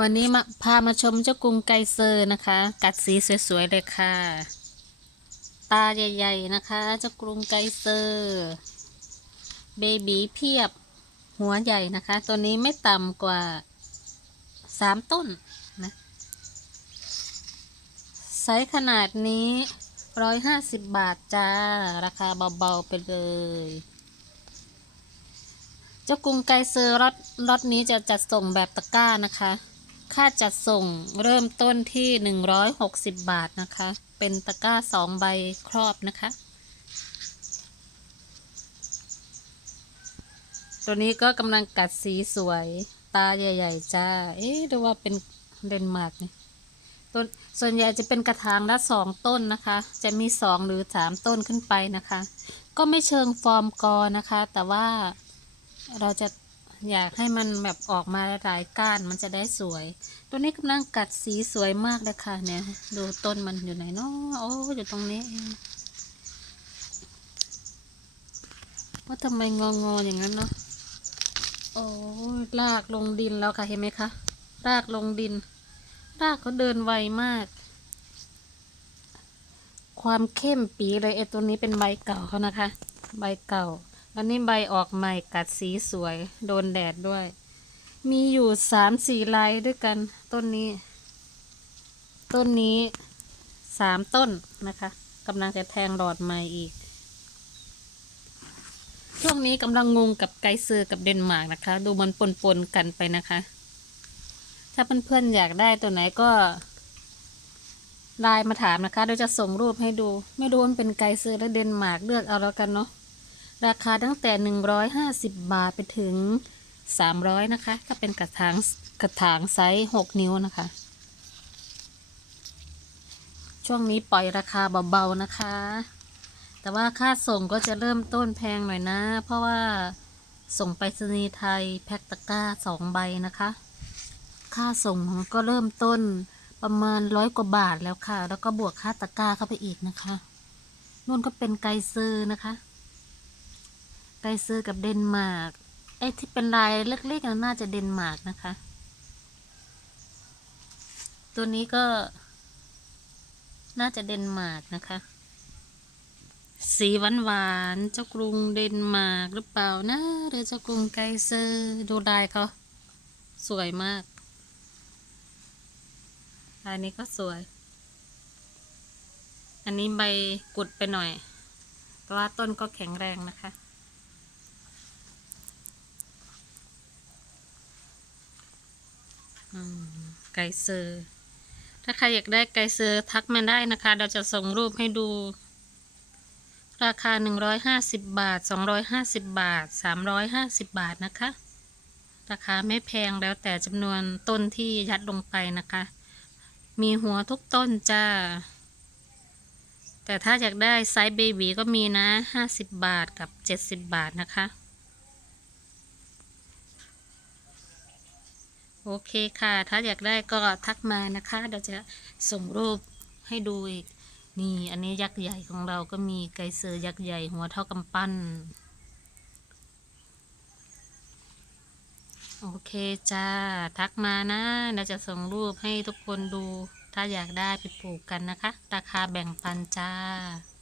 วันนี้มาพามาชมเจ้ากรุงไกเซอร์นะคะ กัดสีสวยๆเลยค่ะ ตาใหญ่ๆนะคะ เจ้ากรุงไกเซอร์ เบบีเพียบ หัวใหญ่นะคะ ตัวนี้ไม่ต่ำกว่าสามต้นนะไซส์ขนาดนี้ร้อยห้าสิบบาทจ้า ราคาเบาๆไปเลยเจ้ากรุงไกเซอร์รถรถนี้จะจัดส่งแบบตะกร้านะคะ ค่าจัดส่งเริ่มต้นที่ 160 บาทนะคะ เป็นตะกร้าสองใบครอบนะคะ ตัวนี้ก็กำลังกัดสีสวยตาใหญ่ ๆ จ้า เอ๊ะดูว่าเป็นเดนมาร์กนี่ต้นส่วนใหญ่จะเป็นกระถางละสองต้นนะคะ จะมีสองหรือสามต้นขึ้นไปนะคะ ก็ไม่เชิงฟอร์มกอนะคะ แต่ว่าเราจะ อยากให้มันแบบออกมาหลายก้านมันจะได้สวย ตัวนี้กำลังกัดสีสวยมากเลยค่ะ เนี่ย ดูต้นมันอยู่ไหนเนาะโอ้อยู่ตรงนี้เองว่าทำไมงองอๆอย่างนั้นเนาะโอ้ยลากลงดินแล้วค่ะเห็นไหมคะลากลงดินลากเขาเดินไวมาก ความเข้มปีเลยไอ้ตัวนี้เป็นใบเก่าเขานะคะ ใบเก่า อันนี้ใบออกใหม่กัดสีสวย โดนแดดด้วย มีอยู่สามสี่ลายด้วยกัน ต้นนี้ ต้นนี้สามต้นนะคะกำลังจะแทงหลอดใหม่อีก ช่วงนี้กำลังงงกับไกเซอร์กับเดนมาร์กนะคะ ดูมันปนๆกันไปนะคะ ถ้าเพื่อนๆอยากได้ตัวไหนก็ไลน์มาถามนะคะเดี๋ยวจะส่งรูปให้ดู ไม่รู้มันเป็นไกเซอร์และเดนมาร์กเลือกเอาแล้วกันเนาะ ราคาตั้งแต่ 150 บาทไปถึง 300 นะคะ ถ้าเป็นกระถางกระถางไซส์ 6 นิ้วนะคะ ช่วงนี้ปล่อยราคาเบาๆนะคะ แต่ว่าค่าส่งก็จะเริ่มต้นแพงหน่อยนะ เพราะว่าส่งไปรษณีย์ไทยแพ็คตะกร้าสองใบนะคะ ค่าส่งก็เริ่มต้นประมาณร้อยกว่าบาทแล้วค่ะ แล้วก็บวกค่าตะกร้าเข้าไปอีกนะคะนู่นก็เป็นไกเซอร์นะคะ ไกเซอร์กับเดนมาร์กไอ้ที่เป็นลายเล็กๆน่ะน่าจะเดนมาร์กนะคะ ตัวนี้ก็ น่าจะเดนมาร์กนะคะ สีหวานหวานๆเจ้ากรุงเดนมาร์กหรือเปล่านะหรือเจ้ากรุงไกเซอร์ดูลายเขาสวยมากลายนี้ก็สวย อันนี้ใบกุดไปหน่อย แต่ว่าต้นก็แข็งแรงนะคะ อืม ไกเซอร์ ถ้าใครอยากได้ไกเซอร์ทักมาได้นะคะ เราจะส่งรูปให้ดู ราคา 150 บาท 250 บาท 350 บาทนะคะ ราคาไม่แพงแล้วแต่จำนวนต้นที่ยัดลงไปนะคะ มีหัวทุกต้นจ้า แต่ถ้าอยากได้ไซส์เบบีก็มีนะ 50 บาทกับ 70 บาทนะคะ โอเคค่ะ ถ้าอยากได้ก็ทักมานะคะ เดี๋ยวจะส่งรูปให้ดูอีก นี่อันนี้ยักษ์ใหญ่ของเราก็มีไกเซอร์ยักษ์ใหญ่หัวเท่ากำปั้น โอเคจ้า ทักมานะ เดี๋ยวจะส่งรูปให้ทุกคนดู ถ้าอยากได้ไปปลูกกันนะคะ ราคาแบ่งปันจ้า